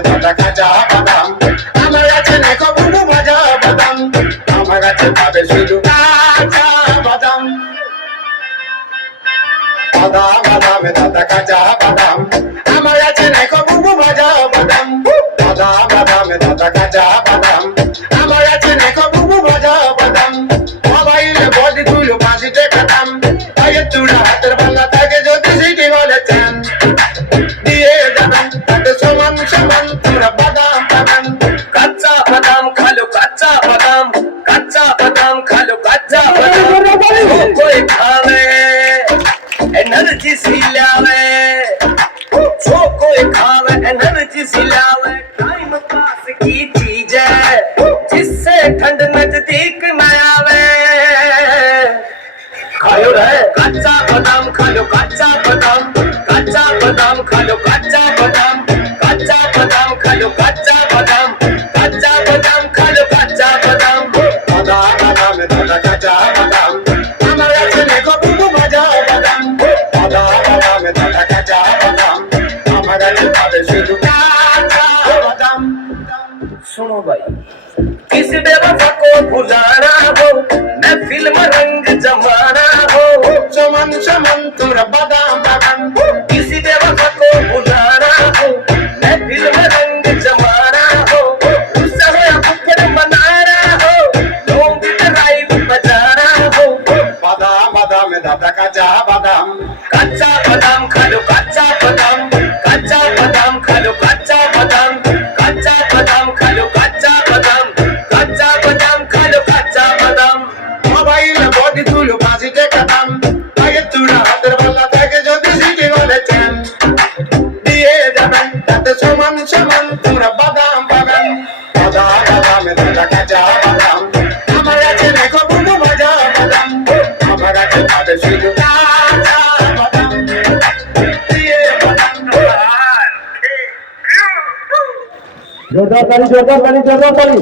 বাদামে দাদা কাঁচা বাদাম আমার কাছে নেই বুবু ভাজা বাদাম আমার কাছে পাবে শুধু কাঁচা বাদাম বাদামে দাদা কাঁচা বাদাম আমার কাছে নেই বুবু ভাজা বাদাম বাদামে দাদা কাঁচা বাদাম আমার কাছে নেই বুবু ভাজা বাদাম মোবাইলে বডি গুলো ফাঁসিতে কাটাম পায়ের চূড়া হাতের বাংলা থাকে যদি সিটি বলে চান দিয়ে যাবেন তাতে সমান সমান তোমরা বাদাম পাবেন কাঁচা বাদাম খালো কাঁচা বাদাম খালো কাঁচা বাদাম कोई खावे एनर्जी सिलावे जो कोई खावे एनर्जी सिलावे टाइम पास की चीज है जिससे ठंड नजदीक न आवे खायो रे कच्चा बादाम खालो कच्चा बादाम खालो कच्चा बादाम खालो कच्चा बादाम खालो कच्चा बादाम বাদামে দাদা কাঁচা বাদাম আমার কাছে নেই বুবু ভাজা বাদাম বাদামে দাদা কাঁচা বাদাম আমার কাছে পাবে শুধু কাঁচা বাদাম सुनो भाई किस बेवफा को भुलाना हो मैं फिल्म रंग जमाना हो সমান সমান তোমরা বাদাম পাবেন किसी बेवफा को भुलाना हो मैं फिल्म रंग जमाना हो उससे हो या फुफड़ मनाना हो लॉन्ग ड्राइव बजाना हो বাদামে দাদা কাঁচা বাদাম कच्चा बादाम खालो कच्चा बादाम खालो कच्चा बादाम खालो कच्चा बादाम खालो कच्चा बादाम মোবাইলে বডি গুলো ফাঁসিতে কাটাম পায়ের চূড়া হাতের বাংলা থাকে যদি সিটি বলে চান দিয়ে যাবেন তাতে সমান সমান তোমরা বাদাম পাবেন বাদামে দাদা কাঁচা বাদাম আমার কাছে নেই বুবু ভাজা বাদাম আমার কাছে পাবে শুধু কাঁচা বাদাম দিয়ে বাদাম जोरदार ताली